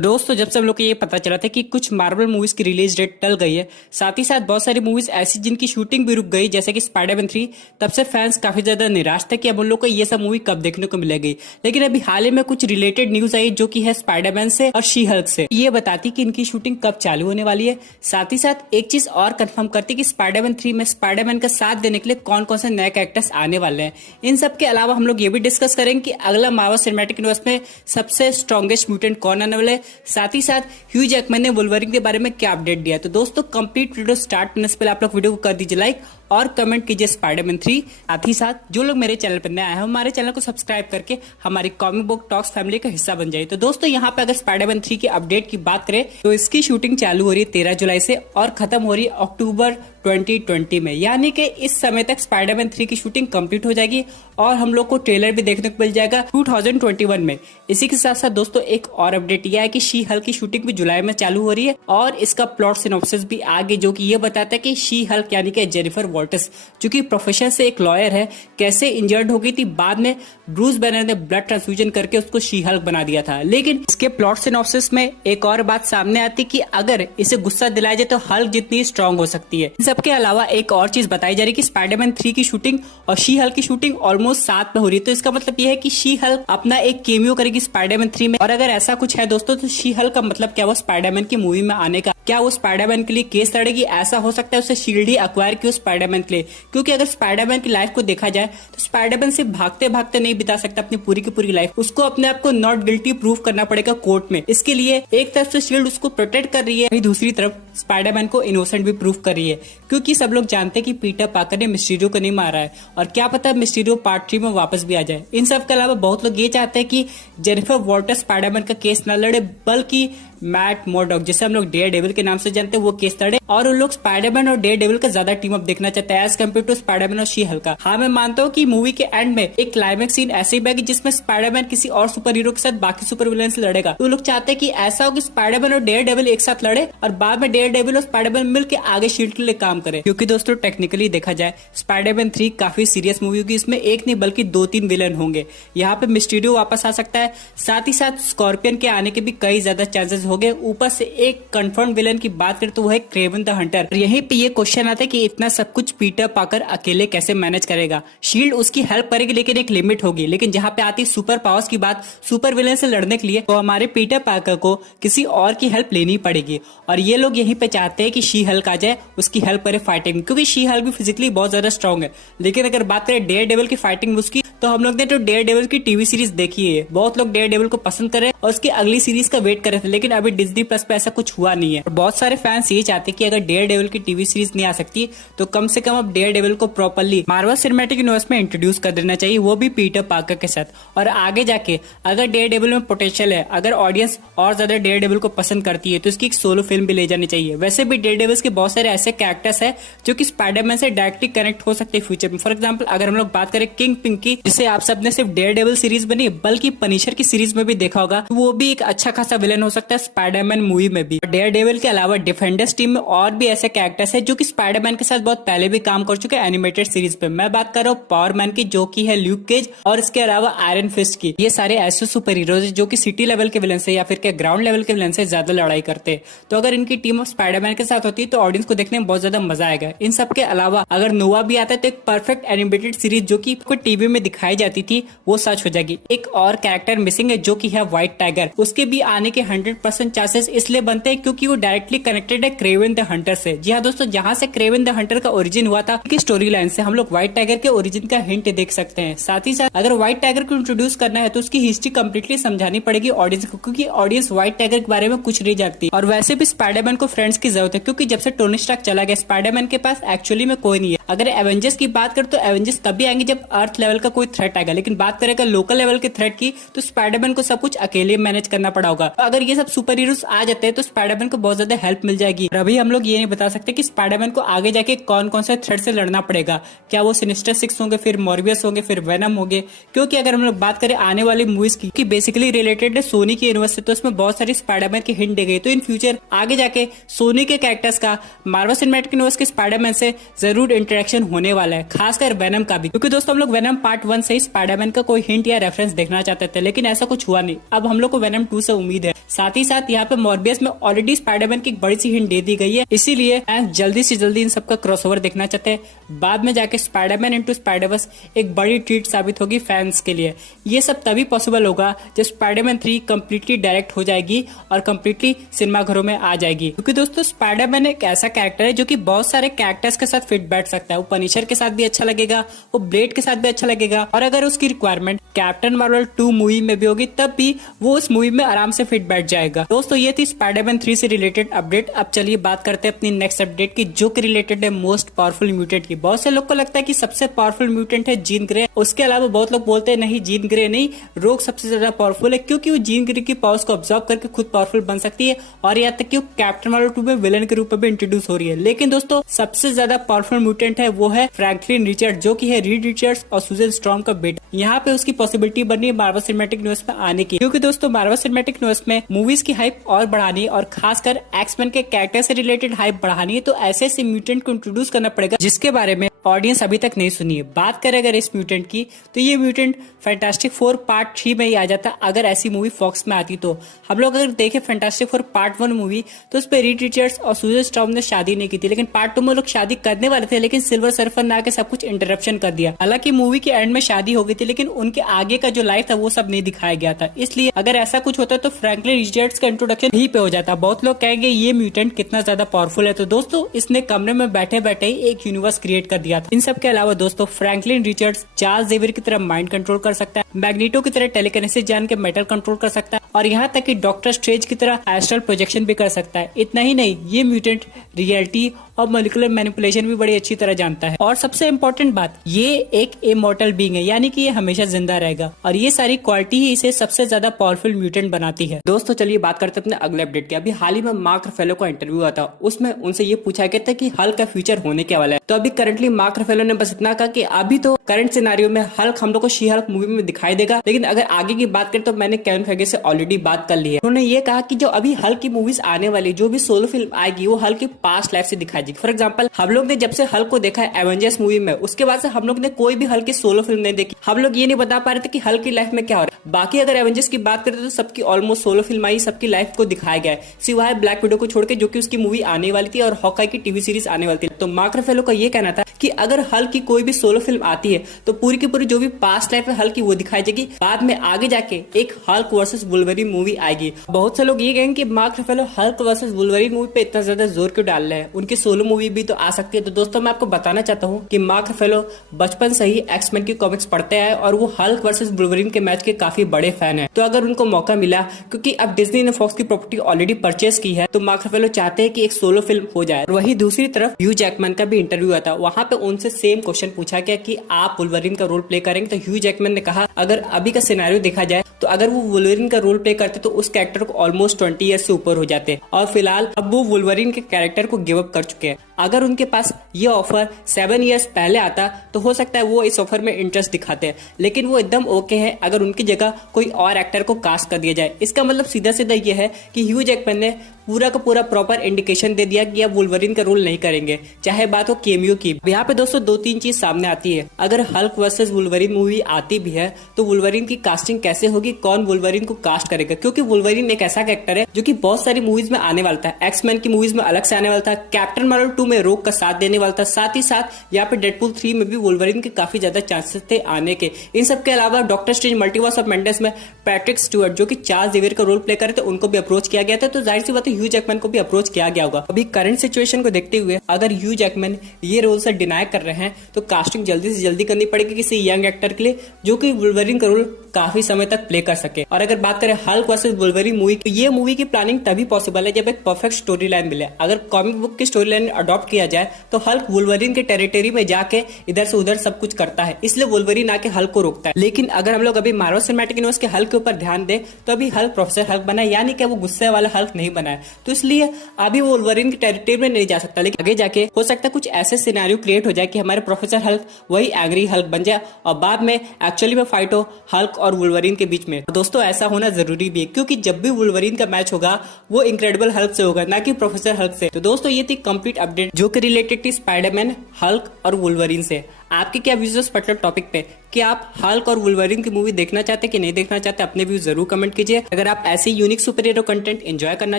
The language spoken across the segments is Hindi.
दोस्तों जब से हम लोग को ये पता चला था कि कुछ मार्वल मूवीज की रिलीज डेट टल गई है, साथ ही साथ बहुत सारी मूवीज ऐसी जिनकी शूटिंग भी रुक गई जैसे कि स्पाइडरमैन 3, तब से फैंस काफी ज्यादा निराश थे कि अब उन लोग को ये सब मूवी कब देखने को मिलेगी। लेकिन अभी हाल ही में कुछ रिलेटेड न्यूज आई जो कि है स्पाइडरमैन से और शी हल्क से, ये बताती कि इनकी शूटिंग कब चालू होने वाली है। साथ ही साथ एक चीज और कंफर्म करती कि स्पाइडरमैन 3 में स्पाइडरमैन का साथ देने के लिए कौन कौन से नए कैरेक्टर्स आने वाले हैं। इन सब के अलावा हम लोग ये भी डिस्कस करेंगे कि अगला मार्वल सिनेमैटिक यूनिवर्स में सबसे स्ट्रॉन्गेस्ट म्यूटेंट कौन आने वाले। साथ ही साथ ह्यू जैकमैन ने वुल्वरीन के बारे में क्या अपडेट दिया। तो दोस्तों कंप्लीट वीडियो स्टार्ट करने से पहले आप लोग वीडियो को कर दीजिए लाइक और कमेंट कीजिए स्पाइडरमैन 3। साथ ही साथ जो लोग मेरे चैनल पर नए आए हैं हमारे चैनल को सब्सक्राइब करके हमारी कॉमिक बुक टॉक्स फैमिली का हिस्सा बन जाए। तो दोस्तों यहाँ पे अगर स्पाइडरमैन 3 की अपडेट की बात करें तो इसकी शूटिंग चालू हो रही है 13 जुलाई से और खत्म हो रही है अक्टूबर 2020 में, यानी कि इस समय तक स्पाइडरमैन 3 की शूटिंग कंप्लीट हो जाएगी और हम लोग को ट्रेलर भी देखने को मिल जाएगा 2021 में। इसी के साथ साथ दोस्तों एक और अपडेट यह है कि शी हल्क की शूटिंग भी जुलाई में चालू हो रही है और इसका प्लॉट सिनॉप्सिस भी आगे जो कि ये बताता है कि शी हल्क यानी कि जेनिफर वॉल्टर्स जो कि प्रोफेशन से एक लॉयर है कैसे इंजर्ड हो गई थी, बाद में ब्रूस बैनर ने ब्लड ट्रांसफ्यूजन करके उसको शी हल्क बना दिया था। लेकिन इसके प्लॉट सिनॉप्सिस में एक और बात सामने आती कि अगर इसे गुस्सा दिलाया जाए तो हल्क जितनी स्ट्रांग हो सकती है। इन सबके अलावा एक और चीज बताई जा रही है कि स्पाइडरमैन 3 की शूटिंग और शी हल्क की शूटिंग ऑलमोस्ट साथ में हो रही है। तो इसका मतलब यह है कि शी हल्क अपना एक केमियो करेगी स्पाइडरमैन 3 में, और अगर ऐसा कुछ है दोस्तों तो शी हल्क का मतलब क्या वो स्पाइडरमैन की मूवी में आने का, क्या वो स्पाइडरमैन के लिए केस लड़ेगी? ऐसा हो सकता है उसे शील्ड ही अक्वायर की स्पाइडरमैन के लिए, क्योंकि अगर स्पाइडरमैन की लाइफ को देखा जाए तो स्पाइडरमैन सिर्फ भागते भागते नहीं बिता सकता अपनी पूरी की पूरी लाइफ, उसको अपने आप को नॉट गिल्टी प्रूव करना पड़ेगा कोर्ट में। इसके लिए एक तरफ से शील्ड उसको प्रोटेक्ट कर रही है, दूसरी तरफ स्पाइडरमैन को इनोसेंट भी प्रूव कर रही है, क्योंकि सब लोग जानते हैं कि पीटर पार्कर ने मिस्टीरियो को नहीं मारा है और क्या पता मिस्टीरियो पार्ट 3 में वापस भी आ जाए। इन सब के अलावा बहुत लोग ये चाहते हैं कि जेनिफर वॉल्टर्स स्पाइडरमैन का केस न लड़े बल्कि मैट मोर्डॉक जिसे हम लोग डेयर डेविल के नाम से जानते हैं वो केस लड़े, और उन लोग स्पाइडरमैन और डेयर डेविल का ज्यादा टीम अप देखना चाहते हैं एज कम्पेयर टू स्पाइडरमैन और शी हल्क। हाँ मैं मानता हूँ कि मूवी के एंड में एक क्लाइमेक्स सीन ऐसे ही बनेगी जिसमें स्पाइडरमैन किसी और सुपर हीरो के साथ बाकी सुपर विलेन से लड़ेगा। तो लोग चाहते हैं कि ऐसा हो कि स्पाइडरमैन और डेयर डेविल एक साथ लड़े और बाद में डेयर डेविल और स्पाइडरमैन मिलकर आगे शील्ड के लिए काम करे, क्योंकि दोस्तों टेक्निकली देखा जाए स्पाइडरमैन 3 काफी सीरियस मूवी होगी। इसमें एक नहीं बल्कि 2-3 विलेन होंगे। यहाँ पे मिस्टीरियो वापस आ सकता है, साथ ही साथ स्कॉर्पियन के आने के भी कई ज्यादा चांसेस हो गए। ऊपर से एक कंफर्म विलेन की बात करें तो वो है क्रेवन द हंटर। यहीं पे ये क्वेश्चन आता है कि इतना सब कुछ पीटर पार्कर अकेले कैसे मैनेज करेगा। शील्ड उसकी हेल्प करेगी लेकिन एक लिमिट होगी, लेकिन जहां पे आती सुपर पावर्स की बात, सुपर विलेन से लड़ने के लिए तो हमारे पीटर पार्कर को किसी और की हेल्प लेनी पड़ेगी। और ये लोग यहीं पे चाहते हैं कि शी हल्क आ जाए, उसकी हेल्प करे फाइटिंग, क्योंकि शी हल्क भी फिजिकली बहुत ज्यादा स्ट्रॉन्ग है। लेकिन अगर बात करें डेयर डेविल की फाइटिंग उसकी, तो हम लोग ने तो डेयर डेविल की टीवी सीरीज देखी है, बहुत लोग डेयर डेविल को पसंद कर रहे हैं और उसकी अगली सीरीज का वेट कर रहे थे, लेकिन अभी डिज्नी प्लस पे ऐसा कुछ हुआ नहीं है। बहुत सारे फैंस ये चाहते हैं कि अगर डेयर डेविल की टीवी सीरीज नहीं आ सकती तो कम से कम अब डेयर डेविल को प्रॉपर्ली मार्वल सिनेमैटिक यूनिवर्स में इंट्रोड्यूस कर देना चाहिए, वो भी पीटर पार्कर के साथ। और आगे जाके अगर डेयर डेविल में पोटेंशियल है, अगर ऑडियंस और ज्यादा डेयर डेविल को पसंद करती है तो इसकी एक सोलो फिल्म भी ले जानी चाहिए। वैसे भी डेयर डेविल्स के बहुत सारे ऐसे कैरेक्टर्स है जो कि स्पाइडरमैन से डायरेक्टली कनेक्ट हो सकते हैं फ्यूचर में। फॉर एग्जाम्पल अगर हम लोग बात करें किंग पिंक की, जिसे आप सबने सिर्फ डेयर डेविल सीरीज में नहीं बल्कि पनिशर की सीरीज में भी देखा होगा, वो भी एक अच्छा खासा विलेन हो सकता है स्पाइडरमैन मूवी में भी। डेयर डेविल के अलावा डिफेंडर्स टीम में और भी ऐसे कैरेक्टर्स है जो कि स्पाइडरमैन के साथ बहुत पहले भी काम कर चुके हैं एनिमेटेड सीरीज पे। मैं बात कर रहा हूँ पावर मैन की जो कि है ल्यूक केज, और इसके अलावा आयरन फिस्ट की। ये सारे ऐसे सुपर हीरोज जो कि सिटी लेवल के विलन से या फिर के ग्राउंड लेवल के विलन से ज्यादा लड़ाई करते हैं। तो अगर इनकी टीम स्पाइडरमैन के साथ होती है तो ऑडियंस को देखने में बहुत ज्यादा मजा आएगा। इन सब के अलावा अगर नोवा भी आता है तो एक परफेक्ट एनिमेटेड सीरीज जो कि टीवी में दिखाई जाती थी वो सच हो जाएगी। एक और कैरेक्टर मिसिंग है जो कि है व्हाइट टाइगर, उसके भी आने के 100% चांसेस इसलिए बनते हैं क्योंकि वो डायरेक्टली कनेक्टेड है क्रेवन द हंटर से। जी हाँ दोस्तों, जहां से क्रेवन द हंटर का ओरिजिन हुआ था की स्टोरी लाइन से हम लोग व्हाइट टाइगर के ओरिजिन का हिंट देख सकते हैं। साथ ही साथ अगर व्हाइट टाइगर को इंट्रोड्यूस करना है तो उसकी हिस्ट्री कंप्लीटली समझानी पड़ेगी ऑडियंस को, क्योंकि ऑडियंस व्हाइट टाइगर के बारे में कुछ नहीं जानती। और वैसे भी स्पाइडरमैन को फ्रेंड्स की जरूरत है, क्योंकि जब से टोनी स्टार्क चला गया स्पाइडरमैन के पास एक्चुअली में कोई नहीं है। अगर एवेंजर्स की बात करें तो एवेंजर्स तभी आएंगे जब अर्थ लेवल का कोई थ्रेट आएगा, लेकिन बात करेगा लोकल लेवल के थ्रेट की तो स्पाइडरमैन को सब कुछ अकेले मैनेज करना पड़ा होगा। तो अगर ये सब सुपर हीरोज आ जाते हैं तो स्पाइडरमैन को बहुत ज्यादा हेल्प मिल जाएगी। और अभी हम लोग ये नहीं बता सकते कि स्पाइडरमैन को आगे जाके कौन कौन से थ्रेट से लड़ना पड़ेगा, क्या वो सिनिस्टर 6 होंगे, फिर मॉर्बियस होंगे, फिर वेनम होंगे। क्योंकि अगर हम लोग बात करें आने वाली मूवीज की बेसिकली रिलेटेड है सोनी की यूनिवर्स से, तो उसमें बहुत सारी स्पाइडरमैन की हिंट दी गई। तो इन फ्यूचर आगे जाके सोनी के कैरेक्टर्स का मार्वल सिनेमैटिक यूनिवर्स के स्पाइडरमैन से जरूर इंटरेक्शन इंटरेक्शन होने वाला है, खासकर वेनम का भी, क्योंकि दोस्तों हम लोग वेनम पार्ट 1 से ही स्पाइडरमैन का कोई हिंट या रेफरेंस देखना चाहते थे, लेकिन ऐसा कुछ हुआ नहीं। अब हम लोग को वेनम 2 से उम्मीद है। साथ ही साथ यहाँ पे मॉर्बियस में ऑलरेडी स्पाइडरमैन की एक बड़ी सी हिंट दे दी गई है, इसीलिए फैंस जल्दी से जल्दी इन सबका क्रॉसओवर देखना चाहते हैं। बाद में जाके स्पाइडरमैन इनटू स्पाइडरवर्स एक बड़ी ट्रीट साबित होगी फैंस के लिए। ये सब तभी पॉसिबल होगा जब स्पाइडरमैन 3 कंप्लीटली डायरेक्ट हो जाएगी और कंप्लीटली सिनेमा घरों में आ जाएगी, क्योंकि दोस्तों स्पाइडरमैन एक ऐसा कैरेक्टर है जो कि बहुत सारे कैरेक्टर्स के साथ फिट बैठ सकता है। वो पनिशर के साथ भी अच्छा लगेगा, वो ब्लेड के साथ भी अच्छा लगेगा, और अगर उसकी रिक्वायरमेंट कैप्टन मार्वल 2 मूवी में भी होगी तब भी वो उस मूवी में आराम से फिट बैठ जाएगा। दोस्तों ये थी स्पाइडरमैन 3 से रिलेटेड अपडेट। अब चलिए बात करते हैं अपनी नेक्स्ट अपडेट की, जो कि रिलेटेड है मोस्ट पावरफुल म्यूटेंट की। बहुत से लोग को लगता है कि सबसे पावरफुल म्यूटेंट है जीन ग्रे, उसके अलावा बहुत लोग बोलते हैं नहीं जीन ग्रे नहीं, रोग सबसे ज्यादा पावरफुल है, क्योंकि वो जीन ग्रे की पावर्स को ऑब्जर्व करके खुद पावरफुल बन सकती है, और यहाँ तक कि वो कैप्टन मार्वल 2 में विलन के रूप में भी इंट्रोड्यूस हो रही है। लेकिन दोस्तों सबसे ज्यादा पावरफुल म्यूटेंट है वो है फ्रैंकलिन रिचर्ड, जो कि है रीड रिचर्ड्स और सुजन स्ट्रॉम का बेटा। यहाँ पे उसकी पॉसिबिलिटी बन रही है मार्वल सिनेमैटिक यूनिवर्स में आने की, क्योंकि दोस्तों मार्वल सिनेमैटिक यूनिवर्स में मूवीज की हाइप और बढ़ानी है, और खासकर एक्समैन के कैरेक्टर से रिलेटेड हाइप बढ़ानी है, तो ऐसे ऐसे म्यूटेंट को इंट्रोड्यूस करना पड़ेगा जिसके बारे में ऑडियंस अभी तक नहीं सुनी है। बात करें अगर इस म्यूटेंट की, तो ये म्यूटेंट फैंटास्टिक 4 पार्ट 3 में ही आ जाता अगर ऐसी मूवी फॉक्स में आती तो। हम लोग अगर देखें फैंटास्टिक 4 पार्ट 1 मूवी, तो उस पर रीड रिचर्ड्स और सुजन स्ट्रॉम ने शादी नहीं की थी, लेकिन पार्ट 2 में लोग शादी करने वाले थे, लेकिन सिल्वर सर्फर ने आके सब कुछ इंटरप्शन कर दिया। हालांकि मूवी के एंड में शादी हो गई थी, लेकिन उनके आगे का जो लाइफ था वो सब नहीं दिखाया गया था। इसलिए अगर ऐसा कुछ होता तो फ्रैंकलिन रिचर्ड्स का इंट्रोडक्शन यहीं पे हो जाता। बहुत लोग कहेंगे ये म्यूटेंट कितना ज्यादा पावरफुल है, तो दोस्तों इसने कमरे में बैठे बैठे ही एक यूनिवर्स क्रिएट कर दिया था। इन सब के अलावा दोस्तों फ्रैंकलिन रिचर्ड्स चार्ल्स जेवियर की तरह माइंड कंट्रोल कर सकता है, मैग्नेटो की तरह टेलीकिनेसिस जान के मेटल कंट्रोल कर सकता है, और यहाँ तक कि डॉक्टर स्ट्रेंज की तरह एस्ट्रल प्रोजेक्शन भी कर सकता है। इतना ही नहीं, ये म्यूटेंट रियलिटी और मॉलिक्यूलर मैनिपुलेशन भी बड़ी अच्छी तरह जानता है, और सबसे इम्पोर्टेंट बात, ये एक इमॉर्टल बीइंग है, यानी कि ये हमेशा जिंदा रहेगा, और ये सारी क्वालिटी ही इसे सबसे ज्यादा पावरफुल म्यूटेंट बनाती है। दोस्तों चलिए बात करते हैं अपने अगले अपडेट की। अभी हाल ही में मार्क रफेलो का इंटरव्यू हुआ था, उसमें उनसे ये पूछा गया था कि हल्क का फ्यूचर होने के वाला है। तो अभी करंटली मार्क रफेलो ने बस इतना कहा कि अभी तो करंट सिनेरियो में हल्क हम लोग को शी हल्क मूवी में दिखाई देगा, लेकिन अगर आगे की बात करें तो मैंने केविन फेगे से ऑलरेडी बात कर ली है। उन्होंने ये कहा कि जो अभी हल्क की मूवीज आने वाली, जो भी सोलो फिल्म आएगी, वो हल्क की पास्ट लाइफ से दिखाई देगी। फॉर एग्जाम्पल हम लोग ने जब से हल्क को देखा है एवेंजर्स मूवी में, उसके बाद से हम लोग ने कोई भी हल्क की सोलो फिल्म नहीं देखी। हम लोग ये नहीं बता पा रहे थे कि हल्क की लाइफ में क्या हो रहा है। बाकी अगर एवेंजर्स की बात करें तो सबकी ऑलमोस्ट सोलो फिल्म आई, सबकी लाइफ को दिखाया गया है, सिवाय ब्लैक विडो को छोड़ के, जो कि उसकी मूवी आने वाली थी और हॉकाई की टीवी सीरीज आने वाली थी। तो मार्क रफेलो का ये कहना था कि अगर हल्क की कोई भी सोलो फिल्म आती है तो पूरी की पूरी जो भी पास्ट लाइफ है हल्क की वो दिखाई जाएगी, बाद में आगे जाके एक हल्क वर्सेस वुल्वरीन मूवी आएगी। बहुत से लोग ये कहेंगे कि Mark Ruffalo Hulk versus Wolverine movie पे इतना ज्यादा जोर क्यों डाल रहे हैं, उनकी सोलो मूवी भी तो आ सकती है। तो दोस्तों मैं आपको बताना चाहता हूँ कि मार्क रफेलो बचपन से ही एक्समैन की कॉमिक्स पढ़ते आए और वो हल्क वर्सेस वुल्वरीन के मैच के काफी बड़े फैन है। तो अगर उनको मौका मिला, क्योंकि अब डिज्नी ने फॉक्स की प्रॉपर्टी ऑलरेडी परचेस की है, तो मार्क रफेलो चाहते हैं कि एक सोलो फिल्म हो जाए। वही दूसरी तरफ ह्यू जैकमैन का भी इंटरव्यू हुआ था, वहां पे उनसे सेम क्वेश्चन पूछा गया कि आप वुल्वरीन का रोल प्ले करेंगे, तो ह्यू जैकमैन ने कहा अगर अभी का सिनेरियो देखा जाए तो अगर वो वुल्वरीन का रोल प्ले करते तो उस कैरेक्टर को ऑलमोस्ट 20 ईयर्स से ऊपर हो जाते, और फिलहाल अब वो वुल्वरीन के कैरेक्टर को गिव अप कर चुके हैं। अगर उनके पास ये ऑफर 7 ईयर्स पहले आता तो हो सकता है वो इस ऑफर में इंटरेस्ट दिखाते हैं, लेकिन वो एकदम ओके है अगर उनकी जगह कोई और एक्टर को कास्ट कर दिया जाए। इसका मतलब सीधा सीधा ये है कि ह्यू जैकमैन ने पूरा का पूरा प्रॉपर इंडिकेशन दे दिया कि अब वुल्वरीन का रोल नहीं करेंगे, चाहे बात हो केमियो की। यहाँ पे दोस्तों 2-3 चीज सामने आती है। अगर हल्क वर्सेस वुल्वरीन मूवी आती भी है तो वुल्वरीन की कास्टिंग कैसे होगी, कौन वुल्वरीन को कास्ट करेगा, क्योंकि वुल्वरीन एक ऐसा कैरेक्टर है जो कि बहुत सारी मूवीज में आने वाला था। एक्समैन की मूवीज में अलग से आने वाला था, कैप्टन मार्वल 2 में रोक का साथ देने वाला था, साथ ही साथ यहाँ पे डेडपूल 3 में भी वुल्वरीन के काफी ज्यादा चांसेस थे आने के। इन सब के अलावा doctor strange multiverse of madness में पैट्रिक स्टुअर्ट जो कि चार्ल्स जेवियर का रोल प्ले करे थे, उनको भी अप्रोच किया गया था। तो जाहिर सी बात है ह्यू जैकमैन को भी अप्रोच किया गया होगा। अभी करंट सिचुएशन को देखते हुए अगर ह्यू जैकमैन ये रोल से डिनाई कर रहे हैं तो कास्टिंग जल्दी से जल्दी करनी पड़ेगी किसी यंग एक्टर के लिए जो कि वुल्वरीन का रोल काफी समय तक प्ले कर सके। और अगर बात करें हल्क वर्सेस वुल्वरीन मूवी, तो ये मूवी की प्लानिंग तभी पॉसिबल है जब एक परफेक्ट स्टोरी लाइन मिले। अगर कॉमिक बुक की स्टोरी लाइन अडॉप्ट किया जाए तो हल्क वुल्वरीन के टेरिटरी में जाके इधर से उधर सब कुछ करता है, इसलिए वुल्वरीन आके हल्क को रोकता है। लेकिन अगर हम लोग अभी मार्वल सिनेमैटिक यूनिवर्स के हल्क के ऊपर ध्यान दें तो अभी हल्क प्रोफेसर हल्क बना है, यानी कि वो गुस्से वाला हल्क नहीं बना है। है, तो इसलिए अभी वो वुल्वरीन की टेरिटरी में नहीं जा सकता। लेकिन आगे जाके हो सकता है कुछ ऐसे सिनेरियो क्रिएट हो जाए कि हमारे प्रोफेसर हल्क वही एंग्री हल्क बन जाए और बाद में एक्चुअली में फाइट हो हल्क और वुल्वरीन के बीच में। दोस्तों ऐसा होना जरूरी भी है, क्योंकि जब भी वुल्वरीन का मैच होगा वो इनक्रेडिबल हल्क से होगा, ना कि प्रोफेसर हल्क से। तो दोस्तों ये थी कंप्लीट अपडेट जो कि रिलेटेड थी स्पाइडरमैन, हल्क और वुल्वरीन से। आपके क्या व्यूज मतलब टॉपिक पे, कि आप हल्क और वुल्वरीन की मूवी देखना चाहते हैं कि नहीं देखना चाहते, अपने व्यूज जरूर कमेंट कीजिए। अगर आप ऐसे unique super hero content enjoy करना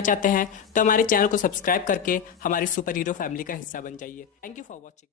चाहते हैं तो हमारे चैनल को सब्सक्राइब करके हमारी सुपर हीरो फैमिली का हिस्सा बन जाइए। Thank you for watching.